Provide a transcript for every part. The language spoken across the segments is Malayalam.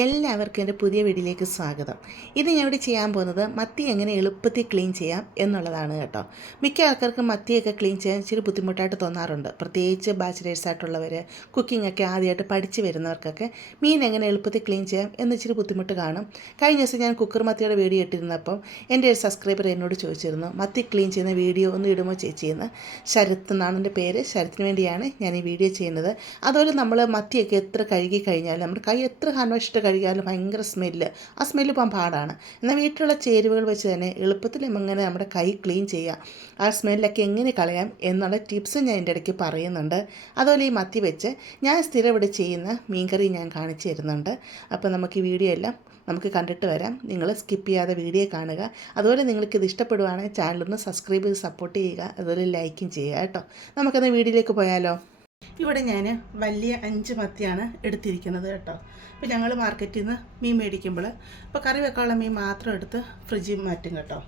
എല്ലാവർക്കും എന്റെ പുതിയ വീഡിയോയിലേക്ക് സ്വാഗതം. ഇത് ഞാൻ ഇവിടെ ചെയ്യാൻ പോകുന്നത് മത്തി എങ്ങനെ എളുപ്പത്തിൽ ക്ലീൻ ചെയ്യാം എന്നുള്ളതാണ് കേട്ടോ. മിക്ക ആൾക്കാർക്കും മത്തിയൊക്കെ ക്ലീൻ ചെയ്യാൻ ഇച്ചിരി ബുദ്ധിമുട്ടായിട്ട് തോന്നാറുണ്ട്. പ്രത്യേകിച്ച് ബാച്ചിലേഴ്സ് ആയിട്ടുള്ളവർ കുക്കിംഗ് ഒക്കെ ആദ്യമായിട്ട് പഠിച്ച് വരുന്നവർക്കൊക്കെ മീൻ എങ്ങനെ എളുപ്പത്തിൽ ക്ലീൻ ചെയ്യാം എന്ന് ഇച്ചിരി ബുദ്ധിമുട്ട് കാണും. കഴിഞ്ഞ ദിവസം ഞാൻ കുക്കർ മത്തിയുടെ വീഡിയോ ഇട്ടിരുന്നപ്പം എന്റെ ഒരു സബ്സ്ക്രൈബർ എന്നോട് ചോദിച്ചിരുന്നു മത്തി ക്ലീൻ ചെയ്യുന്ന വീഡിയോ ഒന്ന് ഇടുമോ ചേച്ചിയെന്ന് ശരത്ത് എന്നാണ് എന്റെ പേര്. ശരത്തിന് വേണ്ടിയാണ് ഞാൻ ഈ വീഡിയോ ചെയ്യുന്നത്. അതുപോലെ നമ്മൾ മത്തിയൊക്കെ എത്ര കഴുകി കഴിഞ്ഞാലും നമ്മുടെ കൈ എത്ര ഹാൻഡ് വാഷിട്ട് കഴുകിയാലും ഭയങ്കര സ്മെല്ല്. ആ സ്മെല്ല് പോകാൻ പാടാണ്. എന്നാൽ വീട്ടിലുള്ള ചേരുവകൾ വെച്ച് തന്നെ എളുപ്പത്തിൽ എങ്ങനെ നമ്മുടെ കൈ ക്ലീൻ ചെയ്യാം. ആ സ്മെല്ലൊക്കെ എങ്ങനെ കളയാം എന്നുള്ള ടിപ്സ് ഞാൻ എന്റെ ഇടയ്ക്ക് പറയുന്നുണ്ട്. അതുപോലെ ഈ മത്തി വെച്ച് ഞാൻ സ്ഥിരം ഇവിടെ ചെയ്യുന്ന മീൻകറി ഞാൻ കാണിച്ചു തരുന്നുണ്ട്. അപ്പോൾ നമുക്ക് ഈ വീഡിയോ എല്ലാം നമുക്ക് കണ്ടിട്ട് വരാം. നിങ്ങൾ സ്കിപ്പ് ചെയ്യാതെ വീഡിയോ കാണുക. അതുപോലെ നിങ്ങൾക്ക് ഇത് ഇഷ്ടപ്പെടുവാണെങ്കിൽ ചാനലൊന്ന് സബ്സ്ക്രൈബ് ചെയ്ത് സപ്പോർട്ട് ചെയ്യുക. അതുപോലെ ലൈക്കും ചെയ്യുക കേട്ടോ. നമുക്കെന്നാൽ വീഡിയോയിലേക്ക് പോയാലോ? ഇവിടെ ഞാൻ വലിയ അഞ്ച് മത്തിയാണ് എടുത്തിരിക്കുന്നത് കേട്ടോ. അപ്പോൾ ഞങ്ങൾ മാർക്കറ്റിൽ നിന്ന് മീൻ മേടിക്കുമ്പോൾ അപ്പോൾ കറി വെക്കാനുള്ള മീൻ മാത്രം എടുത്ത് ഫ്രിഡ്ജിൽ മാറ്റും കേട്ടോ.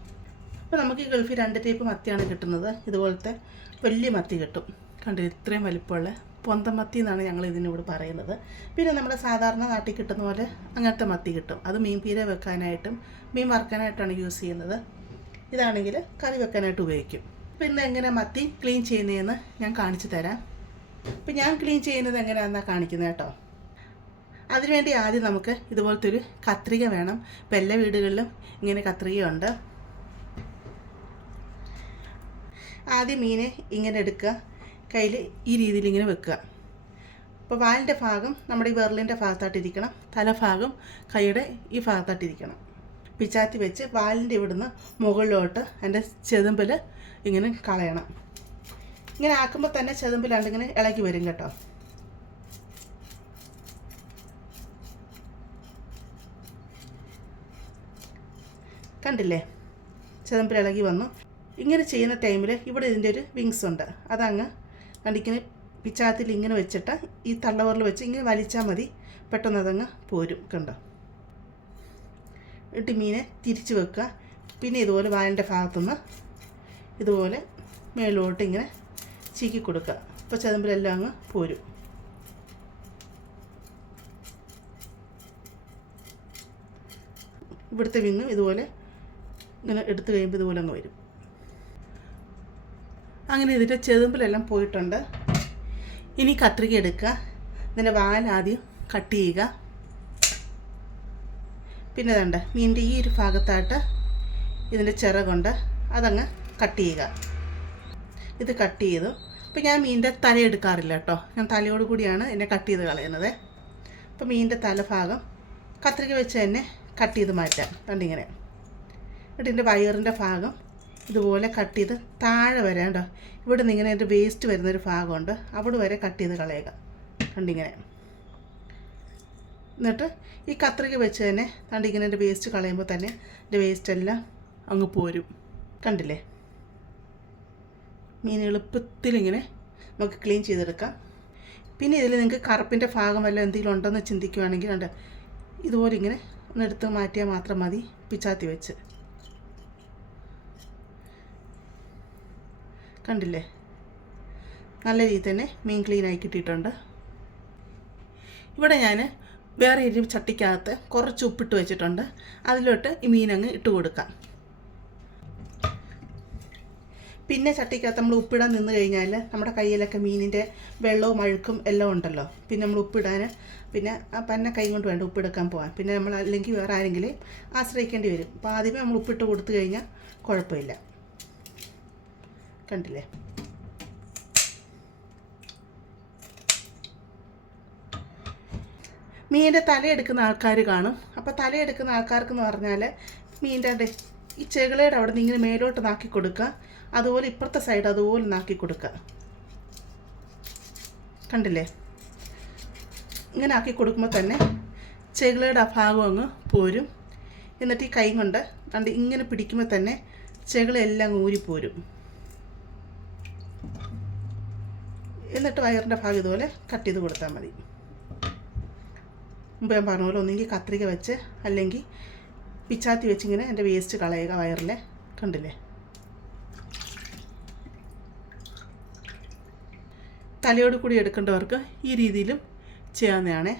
അപ്പോൾ നമുക്ക് ഈ ഗൾഫിൽ രണ്ട് ടൈപ്പ് മത്തിയാണ് കിട്ടുന്നത്. ഇതുപോലത്തെ വലിയ മത്തി കിട്ടും. കണ്ടു ഇത്രയും വലിപ്പമുള്ള പൊന്തം മത്തി എന്നാണ് ഞങ്ങൾ ഇതിനോട് പറയുന്നത്. പിന്നെ നമ്മുടെ സാധാരണ നാട്ടിൽ കിട്ടുന്ന പോലെ അങ്ങനത്തെ മത്തി കിട്ടും. അത് മീൻ പീര വെക്കാനായിട്ടും മീൻ വറുക്കാനായിട്ടാണ് യൂസ് ചെയ്യുന്നത്. ഇതാണെങ്കിൽ കറി വെക്കാനായിട്ട് ഉപയോഗിക്കും. അപ്പോൾ ഇന്ന് എങ്ങനെ മത്തി ക്ലീൻ ചെയ്യുന്നതെന്ന് ഞാൻ കാണിച്ചു തരാം. അപ്പം ഞാൻ ക്ലീൻ ചെയ്യുന്നത് എങ്ങനെയാണെന്നാണ് കാണിക്കുന്നത് കേട്ടോ. അതിനുവേണ്ടി ആദ്യം നമുക്ക് ഇതുപോലത്തെ ഒരു കത്രിക വേണം. ഇപ്പം എല്ലാ വീടുകളിലും ഇങ്ങനെ കത്രികയുണ്ട്. ആദ്യം മീനെ ഇങ്ങനെ എടുക്കുക. കയ്യിൽ ഈ രീതിയിൽ ഇങ്ങനെ വെക്കുക. അപ്പോൾ വാലിന്റെ ഭാഗം നമ്മുടെ ഈ വിരലിന്റെ ഭാഗത്തായിട്ടിരിക്കണം തലഭാഗം കൈയുടെ ഈ ഭാഗത്തായിട്ടിരിക്കണം പിച്ചാത്തി വെച്ച് വാലിന്റെ ഇവിടുന്ന് മുകളിലോട്ട് അതിന്റെ ചെതുമ്പിൽ ഇങ്ങനെ കളയണം. ഇങ്ങനെ ആക്കുമ്പോൾ തന്നെ ചെതുമ്പിലാണ്ട് ഇങ്ങനെ ഇളകി വരും കേട്ടോ. കണ്ടില്ലേ? ചെതുമ്പിൽ ഇളകി വന്നു. ഇങ്ങനെ ചെയ്യുന്ന ടൈമിൽ ഇവിടെ ഇതിന്റെ ഒരു വിങ്സ് ഉണ്ട്. അതങ്ങ് കണ്ടിങ്ങനെ പിച്ചാത്തിൽ ഇങ്ങനെ വെച്ചിട്ട് ഈ തള്ളവറിൽ വെച്ച് ഇങ്ങനെ വലിച്ചാൽ മതി. പെട്ടെന്ന് അതങ്ങ് പോരും കണ്ടോ? ഇട്ട് മീനെ തിരിച്ച് വെക്കുക. പിന്നെ ഇതുപോലെ വാലിന്റെ ഭാഗത്തുനിന്ന് ഇതുപോലെ മേലോട്ട് ഇങ്ങനെ ചീക്കി കൊടുക്കുക. അപ്പോൾ ചെതമ്പിലെല്ലാം അങ്ങ് പോരും. ഇവിടുത്തെ വിങ്ങും ഇതുപോലെ ഇങ്ങനെ എടുത്തു കഴിയുമ്പോൾ ഇതുപോലെ അങ്ങ് വരും. അങ്ങനെ ഇതിന്റെ ചെതുമ്പിലെല്ലാം പോയിട്ടുണ്ട്. ഇനി കത്രിക എടുക്കുക. ഇതിന്റെ വാലാദ്യം കട്ട് ചെയ്യുക. പിന്നെ വേണ്ട മീനിന്റെ ഈ ഒരു ഭാഗത്തായിട്ട് ഇതിന്റെ ചിറകുണ്ട്. അതങ്ങ് കട്ട് ചെയ്യുക. ഇത് കട്ട് ചെയ്തു. അപ്പോൾ ഞാൻ മീനിന്റെ തല എടുക്കാറില്ല കേട്ടോ. ഞാൻ തലയോട് കൂടിയാണ് എന്നെ കട്ട് ചെയ്ത് കളയുന്നത്. അപ്പോൾ മീനിന്റെ തലഭാഗം കത്രിക വെച്ച് തന്നെ കട്ട് ചെയ്ത് മാറ്റാം. കണ്ടിങ്ങനെ എന്നിട്ട് ഇതിന്റെ വയറിന്റെ ഭാഗം ഇതുപോലെ കട്ട് ചെയ്ത് താഴെ വരെ കേട്ടോ ഇവിടെ നിന്ന് ഇങ്ങനെ എന്റെ വേസ്റ്റ് വരുന്നൊരു ഭാഗമുണ്ട്. അവിടെ വരെ കട്ട് ചെയ്ത് കളയുക. കണ്ടിങ്ങനെ എന്നിട്ട് ഈ കത്രിക വെച്ച് തന്നെ കണ്ടിങ്ങനെ എന്റെ വേസ്റ്റ് കളയുമ്പോൾ തന്നെ എന്റെ വേസ്റ്റ് എല്ലാം അങ്ങ് പോരും. കണ്ടില്ലേ? മീൻ എളുപ്പത്തിൽ ഇങ്ങനെ നമുക്ക് ക്ലീൻ ചെയ്തെടുക്കാം. പിന്നെ ഇതിൽ നിങ്ങൾക്ക് കറുപ്പിന്റെ ഭാഗം വല്ല എന്തെങ്കിലും ഉണ്ടെന്ന് ചിന്തിക്കുകയാണെങ്കിൽ ഉണ്ട് ഇതുപോലെ ഇങ്ങനെ ഒന്ന് എടുത്ത് മാറ്റിയാൽ മാത്രം മതി പിച്ചാത്തി വെച്ച്. കണ്ടില്ലേ? നല്ല രീതിയിൽ തന്നെ മീൻ ക്ലീനായി കിട്ടിയിട്ടുണ്ട്. ഇവിടെ ഞാൻ വേറെ എരിവ് ചട്ടിക്കകത്ത് കുറച്ച് ഉപ്പിട്ട് വെച്ചിട്ടുണ്ട്. അതിലോട്ട് ഈ മീനങ്ങ് ഇട്ട് കൊടുക്കാം. പിന്നെ ചട്ടിക്കകത്ത് നമ്മൾ ഉപ്പിടാൻ നിന്ന് കഴിഞ്ഞാൽ നമ്മുടെ കയ്യിലൊക്കെ മീനിന്റെ വെള്ളവും അഴുക്കും എല്ലാം ഉണ്ടല്ലോ. പിന്നെ നമ്മൾ ഉപ്പിടാൻ പിന്നെ പന്ന കൈ കൊണ്ട് വേണ്ട ഉപ്പെടുക്കാൻ പോകാൻ പിന്നെ നമ്മൾ അല്ലെങ്കിൽ വേറെ ആരെങ്കിലും ആശ്രയിക്കേണ്ടി വരും. അപ്പോൾ ആദ്യമേ നമ്മൾ ഉപ്പിട്ട് കൊടുത്തു കഴിഞ്ഞാൽ കുഴപ്പമില്ല. കണ്ടില്ലേ? മീനിന്റെ തലയെടുക്കുന്ന ആൾക്കാർ കാണും. അപ്പോൾ തലയെടുക്കുന്ന ആൾക്കാർക്കെന്ന് പറഞ്ഞാൽ മീനിന്റെ ഈ ചെകിളയുടെ അവിടെ നിന്ന് ഇങ്ങനെ മേലോട്ട് നാക്കി കൊടുക്കുക. അതുപോലെ ഇപ്പുറത്തെ സൈഡ് അതുപോലെ നാക്കി കൊടുക്കുക. കണ്ടില്ലേ? ഇങ്ങനെ ആക്കി കൊടുക്കുമ്പോൾ തന്നെ ചെകിളയുടെ ആ ഭാഗം അങ്ങ് പോരും. എന്നിട്ട് ഈ കൈ കൊണ്ട് കണ്ട് ഇങ്ങനെ പിടിക്കുമ്പോൾ തന്നെ ചെകിളെല്ലാം ഊരിപ്പോരും എന്നിട്ട് വയറിന്റെ ഭാഗം ഇതുപോലെ കട്ട് ചെയ്ത് കൊടുത്താൽ മതി. മുമ്പ് ഞാൻ പറഞ്ഞ പോലെ ഒന്നെങ്കിൽ കത്രിക വെച്ച് അല്ലെങ്കിൽ പിച്ചാത്തി വെച്ചിങ്ങനെ എന്റെ വേസ്റ്റ് കളയുക വയറിലെ. കണ്ടില്ലേ? തലയോട് കൂടി എടുക്കേണ്ടവർക്ക് ഈ രീതിയിലും ചെയ്യാവുന്നതാണ്.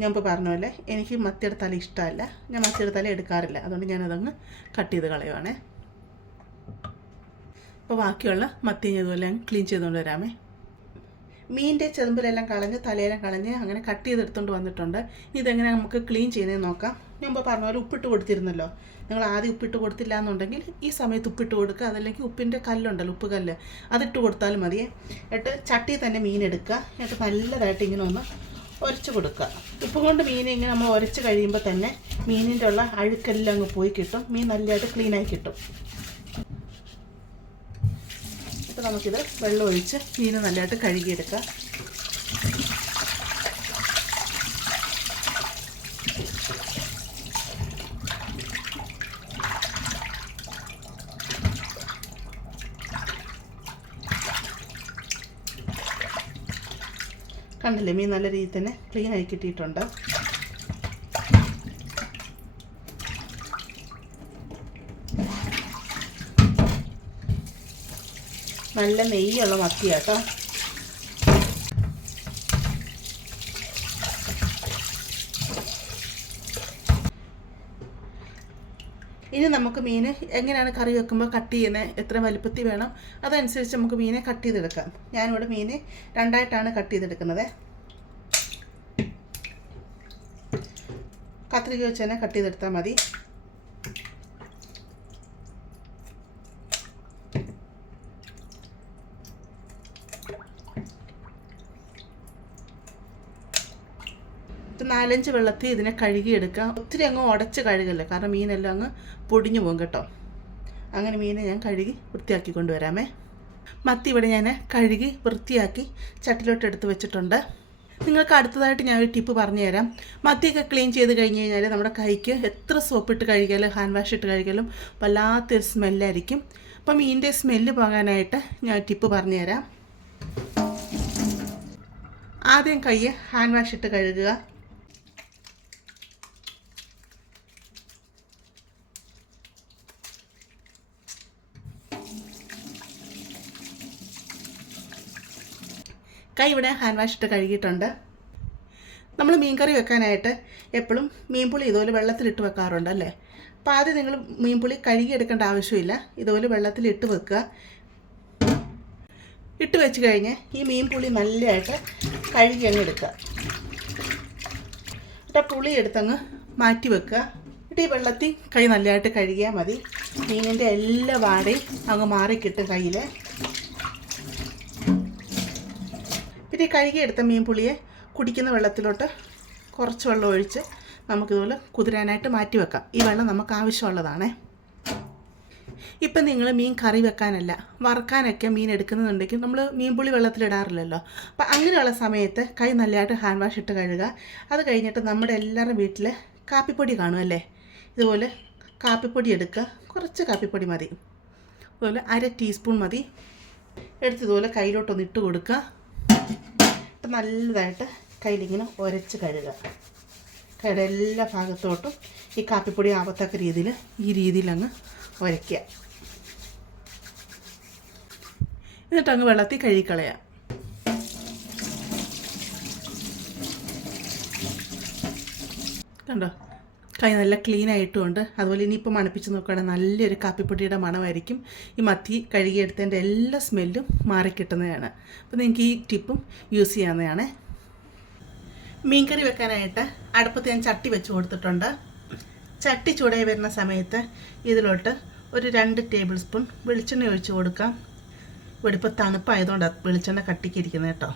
ഞാൻ ഇപ്പോൾ പറഞ്ഞ പോലെ എനിക്ക് മത്തിയുടെ തല ഇഷ്ടമല്ല. ഞാൻ മത്തിയുടെ തല എടുക്കാറില്ല. അതുകൊണ്ട് ഞാനതങ്ങ് കട്ട് ചെയ്ത് കളയുവാണേ. അപ്പോൾ ബാക്കിയുള്ള മത്തി ഞാൻ ഇതുപോലെ ക്ലീൻ ചെയ്തുകൊണ്ട് വരാമേ. മീനിന്റെ ചെറുമ്പിലെല്ലാം കളഞ്ഞ് തലയെല്ലാം കളഞ്ഞ് അങ്ങനെ കട്ട് ചെയ്തെടുത്തുകൊണ്ട് വന്നിട്ടുണ്ട്. ഇതെങ്ങനെ നമുക്ക് ക്ലീൻ ചെയ്യുന്നതെന്ന് നോക്കാം. ഞാൻ പറഞ്ഞ പോലെ ഉപ്പിട്ട് കൊടുത്തിരുന്നല്ലോ. നിങ്ങൾ ആദ്യം ഉപ്പിട്ട് കൊടുത്തില്ല എന്നുണ്ടെങ്കിൽ ഈ സമയത്ത് ഉപ്പിട്ട് കൊടുക്കുക. അതല്ലെങ്കിൽ ഉപ്പിന്റെ കല്ലുണ്ടല്ലോ ഉപ്പ് കല്ല്. അതിട്ട് കൊടുത്താലും മതിയെ. എന്നിട്ട് ചട്ടി തന്നെ മീൻ എടുക്കുക. എന്നിട്ട് നല്ലതായിട്ട് ഇങ്ങനെ ഒന്ന് ഉരച്ച് കൊടുക്കുക. ഉപ്പ് കൊണ്ട് മീനെ ഇങ്ങനെ നമ്മൾ ഉരച്ച് കഴിയുമ്പോൾ തന്നെ മീനിന്റെ ഉള്ള അഴുക്കെല്ലാം അങ്ങ് പോയി കിട്ടും. മീൻ നല്ലതായിട്ട് ക്ലീനായി കിട്ടും. അപ്പോൾ നമുക്കിത് വെള്ളം ഒഴിച്ച് മീൻ നല്ലതായിട്ട് കഴുകിയെടുക്കാം. കണ്ടില്ലേ മീൻ നല്ല രീതിയിൽ തന്നെ ക്ലീൻ ആയി കിട്ടിയിട്ടുണ്ട്. നല്ല നെയ്യുള്ള മത്തിയാട്ടോ. ഇനി നമുക്ക് മീൻ എങ്ങനെയാണ് കറി വെക്കുമ്പോൾ കട്ട് ചെയ്യുന്നത് എത്ര വലുപ്പത്തിൽ വേണം അതനുസരിച്ച് നമുക്ക് മീനെ കട്ട് ചെയ്തെടുക്കാം. ഞാനിവിടെ മീൻ രണ്ടായിട്ടാണ് കട്ട് ചെയ്തെടുക്കുന്നത്. കത്രിക വെച്ച് തന്നെ കട്ട് ചെയ്തെടുത്താൽ മതി. നാലഞ്ച് വെള്ളത്തിൽ ഇതിനെ കഴുകിയെടുക്കുക. ഒത്തിരി അങ്ങ് ഉടച്ച് കഴുകല്ല? കാരണം മീനെല്ലാം അങ്ങ് പൊടിഞ്ഞു പോകും കേട്ടോ. അങ്ങനെ മീനെ ഞാൻ കഴുകി വൃത്തിയാക്കി കൊണ്ടുവരാമേ. മത്തി ഇവിടെ ഞാൻ കഴുകി വൃത്തിയാക്കി ചട്ടിലോട്ട് എടുത്ത് വെച്ചിട്ടുണ്ട്. നിങ്ങൾക്ക് അടുത്തതായിട്ട് ഞാൻ ഒരു ടിപ്പ് പറഞ്ഞു തരാം മത്തിയൊക്കെ ക്ലീൻ ചെയ്ത് കഴിഞ്ഞ് കഴിഞ്ഞാൽ നമ്മുടെ കൈക്ക് എത്ര സോപ്പിട്ട് കഴുകിയാലും ഹാൻഡ് വാഷ് ഇട്ട് കഴുകിയാലും വല്ലാത്തൊരു സ്മെല്ലായിരിക്കും. അപ്പം മീനിന്റെ സ്മെല്ല് പോകാനായിട്ട് ഞാൻ ടിപ്പ് പറഞ്ഞു തരാം ആദ്യം കൈ ഹാൻഡ് വാഷ് ഇട്ട് കഴുകുക. കൈ ഇവിടെ ഹാൻഡ് വാഷ് ഇട്ട് കഴുകിയിട്ടുണ്ട്. നമ്മൾ മീൻകറി വെക്കാനായിട്ട് എപ്പോഴും മീൻപുളി ഇതുപോലെ വെള്ളത്തിലിട്ട് വെക്കാറുണ്ട് അല്ലേ? അപ്പോൾ ആദ്യം നിങ്ങൾ മീൻപുളി കഴുകിയെടുക്കേണ്ട ആവശ്യമില്ല. ഇതുപോലെ വെള്ളത്തിലിട്ട് വെക്കുക. ഇട്ട് വെച്ച് കഴിഞ്ഞ് ഈ മീൻപുളി നല്ലതായിട്ട് കഴുകി അങ്ങ് എടുക്കുക. എന്നിട്ട് പുളി എടുത്തങ്ങ് മാറ്റി വെക്കുക. എന്നിട്ട് ഈ വെള്ളത്തിൽ കൈ നല്ലതായിട്ട് കഴുകിയാൽ മതി. മീനിന്റെ എല്ലാ വാടയും അങ്ങ് മാറിക്കിട്ടും കയ്യിൽ. ഈ കഴുകിയെടുത്ത മീൻ പുളിയെ കുടിക്കുന്ന വെള്ളത്തിലോട്ട് കുറച്ച് വെള്ളം ഒഴിച്ച് നമുക്കിതുപോലെ കുതിരാനായിട്ട് മാറ്റി വെക്കാം. ഈ വെള്ളം നമുക്ക് ആവശ്യമുള്ളതാണേ. ഇപ്പം നിങ്ങൾ മീൻ കറി വെക്കാനല്ല വറക്കാനൊക്കെ മീൻ എടുക്കുന്നുണ്ടെങ്കിൽ നമ്മൾ മീൻ പുളി വെള്ളത്തിലിടാറില്ലല്ലോ. അപ്പം അങ്ങനെയുള്ള സമയത്ത് കൈ നല്ലതായിട്ട് ഹാൻഡ് വാഷ് ഇട്ട് കഴുകുക. അത് കഴിഞ്ഞിട്ട് നമ്മുടെ എല്ലാവരുടെ വീട്ടിൽ കാപ്പിപ്പൊടി കാണുമല്ലേ ഇതുപോലെ കാപ്പിപ്പൊടി എടുക്കുക. കുറച്ച് കാപ്പിപ്പൊടി മതി. അതുപോലെ അര ടീസ്പൂൺ മതി. എടുത്ത് ഇതുപോലെ കയ്യിലോട്ടൊന്ന് ഇട്ട് കൊടുക്കുക. ഇട്ട് നല്ലതായിട്ട് കയ്യിലിങ്ങനെ ഉരച്ച് കഴുകുക. കൈയുടെ എല്ലാ ഭാഗത്തോട്ടും ഈ കാപ്പിപ്പൊടി ആവത്തക്ക രീതിയിൽ ഈ രീതിയിലങ്ങ് ഉരയ്ക്കുക എന്നിട്ട് അങ്ങ് വെള്ളത്തിൽ കഴുകിക്കളയാം കണ്ടോ? കൈ നല്ല ക്ലീൻ ആയിട്ടുമുണ്ട്. അതുപോലെ ഇനിയിപ്പോൾ മണപ്പിച്ച് നോക്കുകയാണെങ്കിൽ നല്ലൊരു കാപ്പിപ്പൊടിയുടെ മണമായിരിക്കും. ഈ മത്തി കഴുകിയെടുത്തതിന്റെ എല്ലാ സ്മെല്ലും മാറിക്കിട്ടുന്നതാണ്. അപ്പോൾ നിങ്ങൾക്ക് ഈ ടിപ്പും യൂസ് ചെയ്യാവുന്നതാണ്. മീൻകറി വെക്കാനായിട്ട് അടുപ്പത്ത് ഞാൻ ചട്ടി വെച്ച് കൊടുത്തിട്ടുണ്ട്. ചട്ടി ചൂടായി വരുന്ന സമയത്ത് ഇതിലോട്ട് ഒരു രണ്ട് ടേബിൾ സ്പൂൺ വെളിച്ചെണ്ണ ഒഴിച്ച് കൊടുക്കാം. ഇവിടെ ഇപ്പോൾ തണുപ്പായതുകൊണ്ടാണ് വെളിച്ചെണ്ണ കട്ടിക്കിരിക്കുന്നത് കേട്ടോ.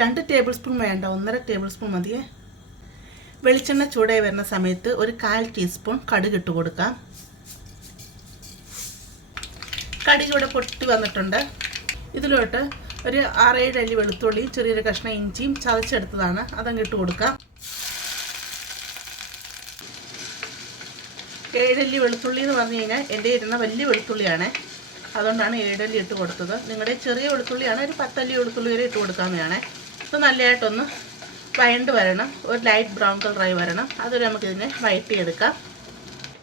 രണ്ട് ടേബിൾ സ്പൂൺ വേണ്ട ഒന്നര ടേബിൾ സ്പൂൺ മതിയേ. വെളിച്ചെണ്ണ ചൂടായി വരുന്ന സമയത്ത് ഒരു കാൽ ടീസ്പൂൺ കടുക് ഇട്ട് കൊടുക്കാം. കടുക് ഇവിടെ പൊട്ടി വന്നിട്ടുണ്ട്. ഇതിലോട്ട് ഒരു ആറേഴ് അല്ലി വെളുത്തുള്ളി ചെറിയൊരു കഷ്ണം ഇഞ്ചിയും ചതച്ചെടുത്തതാണ്. അതങ്ങ് ഇട്ട് കൊടുക്കാം. ഏഴല്ലി വെളുത്തുള്ളി എന്ന് പറഞ്ഞു കഴിഞ്ഞാൽ എന്റെ ഇരുന്ന വലിയ വെളുത്തുള്ളിയാണ്. അതുകൊണ്ടാണ് ഏഴല്ലി ഇട്ട് കൊടുത്തത്. നിങ്ങളുടെ ചെറിയ വെളുത്തുള്ളിയാണ് ഒരു പത്തല്ലി വെളുത്തുള്ളി വരെ ഇട്ട് കൊടുക്കാവുന്നതാണ്. ഇത് നല്ലതായിട്ടൊന്ന് വഴണ്ട് വരണം. ഒരു ലൈറ്റ് ബ്രൗൺ കളറായി വരണം. അതുവരെ നമുക്കിതിനെ വഴറ്റിയെടുക്കാം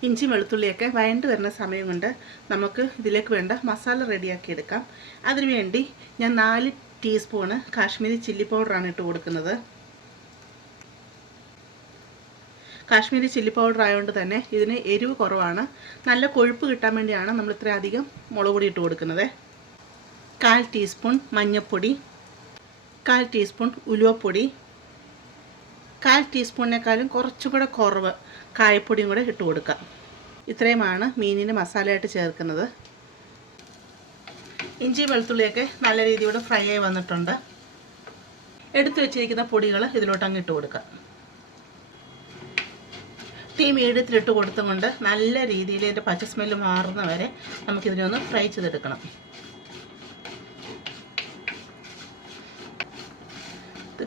ഇഞ്ചി വെളുത്തുള്ളിയൊക്കെ വഴണ്ട് വരുന്ന സമയം കൊണ്ട് നമുക്ക് ഇതിലേക്ക് വേണ്ട മസാല റെഡിയാക്കി എടുക്കാം. അതിനുവേണ്ടി ഞാൻ നാല് ടീസ്പൂണ് കാശ്മീരി ചില്ലി പൗഡറാണ് ഇട്ട് കൊടുക്കുന്നത്. കാശ്മീരി ചില്ലി പൗഡർ ആയതുകൊണ്ട് തന്നെ ഇതിന് എരിവ് കുറവാണ്. നല്ല കൊഴുപ്പ് കിട്ടാൻ വേണ്ടിയാണ് നമ്മൾ ഇത്രയധികം മുളക് പൊടി ഇട്ട് കൊടുക്കുന്നത്. കാൽ ടീസ്പൂൺ മഞ്ഞൾപ്പൊടി കാൽ ടീസ്പൂൺ ഉലുവപ്പൊടി കാൽ ടീസ്പൂണിനേക്കാളും കുറച്ചും കൂടെ കുറവ് കായപ്പൊടിയും കൂടെ ഇട്ട് കൊടുക്കുക ഇത്രയുമാണ് മീനിന് മസാലയായിട്ട് ചേർക്കുന്നത്. ഇഞ്ചി വെളുത്തുള്ളിയൊക്കെ നല്ല രീതിയോട് ഫ്രൈ ആയി വന്നിട്ടുണ്ട്. എടുത്തു വെച്ചിരിക്കുന്ന പൊടികൾ ഇതിലോട്ട് അങ്ങ് ഇട്ട് കൊടുക്കാം. തീ മീഡിയത്തിലിട്ട് കൊടുത്തും കൊണ്ട് നല്ല രീതിയിൽ ഇതിന്റെ പച്ച സ്മെല്ല് മാറുന്ന വരെ നമുക്കിതിനെ ഒന്ന് ഫ്രൈ ചെയ്തെടുക്കണം.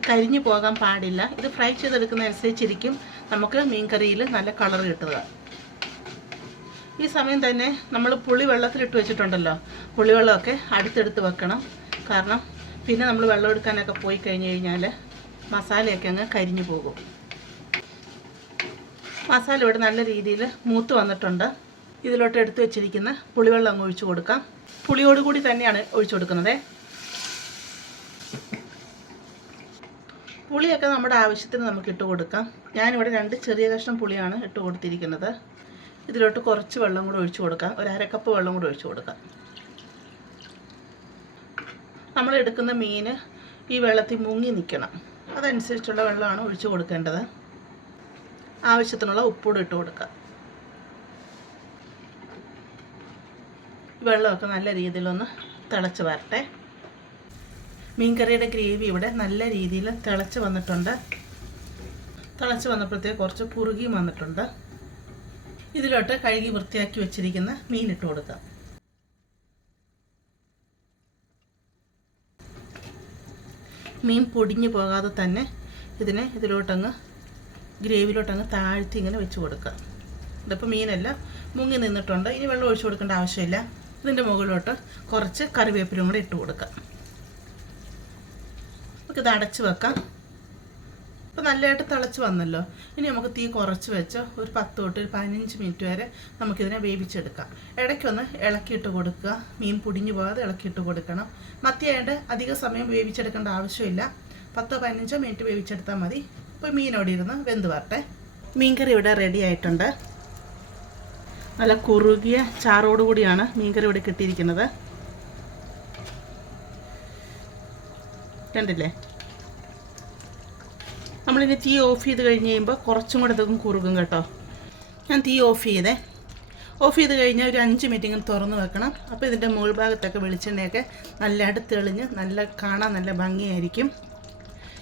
കരിഞ്ഞു പോകാൻ പാടില്ല. ഇത് ഫ്രൈ ചെയ്തെടുക്കുന്ന അനുസരിച്ചിരിക്കും നമുക്ക് മീൻകറിയിൽ നല്ല കളർ കിട്ടുക. ഈ സമയം തന്നെ നമ്മൾ പുളി വെള്ളത്തിലിട്ട് വെച്ചിട്ടുണ്ടല്ലോ. പുളിവെള്ളമൊക്കെ അടുത്തെടുത്ത് വെക്കണം. കാരണം പിന്നെ നമ്മൾ വെള്ളം എടുക്കാനൊക്കെ പോയി കഴിഞ്ഞ് കഴിഞ്ഞാൽ മസാലയൊക്കെ അങ്ങ് കരിഞ്ഞു പോകും. മസാല ഇവിടെ നല്ല രീതിയിൽ മൂത്ത് വന്നിട്ടുണ്ട്. ഇതിലോട്ട് എടുത്ത് വെച്ചിരിക്കുന്ന പുളിവെള്ളം അങ്ങ് ഒഴിച്ചു കൊടുക്കാം. പുളിയോടുകൂടി തന്നെയാണ് ഒഴിച്ചു കൊടുക്കുന്നത്. പുളിയൊക്കെ നമ്മുടെ ആവശ്യത്തിന് നമുക്ക് ഇട്ട് കൊടുക്കാം. ഞാനിവിടെ രണ്ട് ചെറിയ കഷ്ണം പുളിയാണ് ഇട്ട് കൊടുത്തിരിക്കുന്നത്. ഇതിലോട്ട് കുറച്ച് വെള്ളം കൂടെ ഒഴിച്ചു കൊടുക്കാം. ഒരു അരക്കപ്പ് വെള്ളം കൂടെ ഒഴിച്ചു കൊടുക്കാം. നമ്മൾ എടുക്കുന്ന മീൻ ഈ വെള്ളത്തിൽ മുങ്ങി നിൽക്കണം. അതനുസരിച്ചുള്ള വെള്ളമാണ് ഒഴിച്ചു കൊടുക്കേണ്ടത്. ആവശ്യത്തിനുള്ള ഉപ്പൂടെ ഇട്ട് കൊടുക്കാം. വെള്ളമൊക്കെ നല്ല രീതിയിലൊന്ന് തിളച്ച് വരട്ടെ. മീൻകറിയുടെ ഗ്രേവി ഇവിടെ നല്ല രീതിയിൽ തിളച്ച് വന്നിട്ടുണ്ട്. തിളച്ച് വന്നപ്പോഴത്തേക്ക് കുറച്ച് കുറുകിയും വന്നിട്ടുണ്ട്. ഇതിലോട്ട് കഴുകി വൃത്തിയാക്കി വെച്ചിരിക്കുന്ന മീൻ ഇട്ട് കൊടുക്കാം. മീൻ പൊടിഞ്ഞു പോകാതെ തന്നെ ഇതിനെ ഇതിലോട്ടങ്ങ് ഗ്രേവിയിലോട്ടങ്ങ് താഴ്ത്തി ഇങ്ങനെ വെച്ച് കൊടുക്കുക ഇതിപ്പോൾ മീനെല്ലാം മുങ്ങി നിന്നിട്ടുണ്ട്. ഇനി വെള്ളം ഒഴിച്ചു കൊടുക്കേണ്ട ആവശ്യമില്ല. ഇതിന്റെ മുകളിലോട്ട് കുറച്ച് കറിവേപ്പിലും കൂടെ ഇട്ട് കൊടുക്കാം. നമുക്കിത് അടച്ചു വെക്കാം. ഇപ്പോൾ നല്ലതായിട്ട് തിളച്ച് വന്നല്ലോ. ഇനി നമുക്ക് തീ കുറച്ച് വെച്ച് ഒരു പത്ത് തൊട്ട് ഒരു പതിനഞ്ച് മിനിറ്റ് വരെ നമുക്കിതിനെ വേവിച്ചെടുക്കാം. ഇടയ്ക്കൊന്ന് ഇളക്കിയിട്ട് കൊടുക്കുക. മീൻ പൊടിഞ്ഞു പോകാതെ ഇളക്കിയിട്ട് കൊടുക്കണം. മത്തിയായിട്ട് അധിക സമയം വേവിച്ചെടുക്കേണ്ട ആവശ്യമില്ല. പത്തോ പതിനഞ്ചോ മിനിറ്റ് വേവിച്ചെടുത്താൽ മതി. ഇപ്പോൾ മീനോടി ഇരുന്ന് വെന്ത് വരട്ടെ. മീൻകറി ഇവിടെ റെഡി ആയിട്ടുണ്ട്. നല്ല കുറുകിയ ചാറോടുകൂടിയാണ് മീൻകറി ഇവിടെ കിട്ടിയിരിക്കുന്നത്. കണ്ടില്ലേ? നമ്മളിനി തീ ഓഫ് ചെയ്ത് കഴിഞ്ഞ് കഴിയുമ്പോൾ കുറച്ചും കൂടെ ഇതൊക്കെ കുറുകും കേട്ടോ. ഞാൻ തീ ഓഫ് ചെയ്തേ. ഓഫ് ചെയ്ത് കഴിഞ്ഞാൽ ഒരു അഞ്ച് മിനിറ്റ് ഇങ്ങനെ തുറന്ന് വെക്കണം. അപ്പോൾ ഇതിന്റെ മുകൾ ഭാഗത്തൊക്കെ വെളിച്ചെണ്ണയൊക്കെ നല്ലതായിട്ട് തെളിഞ്ഞ് നല്ല കാണാൻ നല്ല ഭംഗിയായിരിക്കും.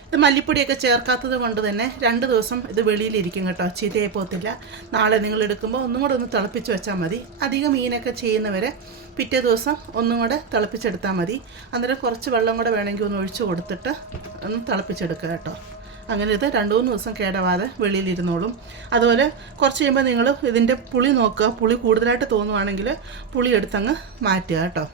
ഇത് മല്ലിപ്പൊടിയൊക്കെ ചേർക്കാത്തത് കൊണ്ട് തന്നെ രണ്ട് ദിവസം ഇത് വെളിയിലിരിക്കും കേട്ടോ. ചീത്തയായി പോകത്തില്ല. നാളെ നിങ്ങൾ എടുക്കുമ്പോൾ ഒന്നും കൂടെ ഒന്ന് തിളപ്പിച്ച് വെച്ചാൽ മതി. അധികം മീനൊക്കെ ചെയ്യുന്നവരെ പിറ്റേ ദിവസം ഒന്നും കൂടെ തിളപ്പിച്ചെടുത്താൽ മതി. അന്നേരം കുറച്ച് വെള്ളം കൂടെ വേണമെങ്കിൽ ഒന്ന് ഒഴിച്ച് കൊടുത്തിട്ട് ഒന്ന് തിളപ്പിച്ചെടുക്കുക കേട്ടോ. അങ്ങനെ ഇത് രണ്ട് മൂന്ന് ദിവസം കേടവാതെ വെളിയിലിരുന്നോളും അതുപോലെ കുറച്ച് കഴിയുമ്പോൾ നിങ്ങൾ ഇതിന്റെ പുളി നോക്കുക. പുളി കൂടുതലായിട്ട് തോന്നുവാണെങ്കിൽ പുളി എടുത്തങ്ങ് മാറ്റുക കേട്ടോ.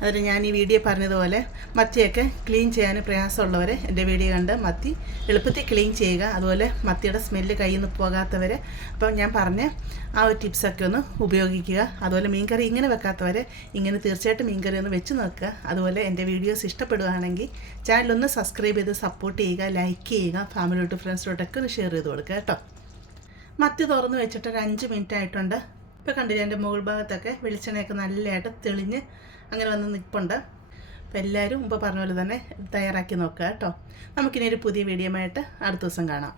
അതിന് ഞാൻ ഈ വീഡിയോ പറഞ്ഞതുപോലെ മത്തിയൊക്കെ ക്ലീൻ ചെയ്യാൻ പ്രയാസമുള്ളവർ എന്റെ വീഡിയോ കണ്ട് മത്തി എളുപ്പത്തിൽ ക്ലീൻ ചെയ്യുക. അതുപോലെ മത്തിയുടെ സ്മെല്ല് കയ്യിൽ നിന്ന് പോകാത്തവർ അപ്പം ഞാൻ പറഞ്ഞ ആ ഒരു ടിപ്സൊക്കെ ഒന്ന് ഉപയോഗിക്കുക. അതുപോലെ മീൻകറി ഇങ്ങനെ വെക്കാത്തവർ ഇങ്ങനെ തീർച്ചയായിട്ടും മീൻകറി ഒന്ന് വെച്ച് നോക്കുക. അതുപോലെ എന്റെ വീഡിയോസ് ഇഷ്ടപ്പെടുകയാണെങ്കിൽ ചാനലൊന്ന് സബ്സ്ക്രൈബ് ചെയ്ത് സപ്പോർട്ട് ചെയ്യുക ലൈക്ക് ചെയ്യുക ഫാമിലിയോട്ട് ഫ്രണ്ട്സിലോട്ടൊക്കെ ഒന്ന് ഷെയർ ചെയ്ത് കൊടുക്കുക കേട്ടോ. മത്തി തുറന്ന് വെച്ചിട്ട് ഒരു അഞ്ച് മിനിറ്റ് ആയിട്ടുണ്ട്. ഇപ്പോൾ കണ്ടില്ലേ എന്റെ മുകൾ ഭാഗത്തൊക്കെ വെളിച്ചെണ്ണയൊക്കെ നല്ലതായിട്ട് തെളിഞ്ഞ് അങ്ങനെ വന്ന് നിൽപ്പുണ്ട് അപ്പോൾ എല്ലാവരും ഇപ്പോൾ പറഞ്ഞ പോലെ തന്നെ തയ്യാറാക്കി നോക്കുക കേട്ടോ. നമുക്കിനി ഒരു പുതിയ വീഡിയോ ആയിട്ട് അടുത്ത ദിവസം കാണാം.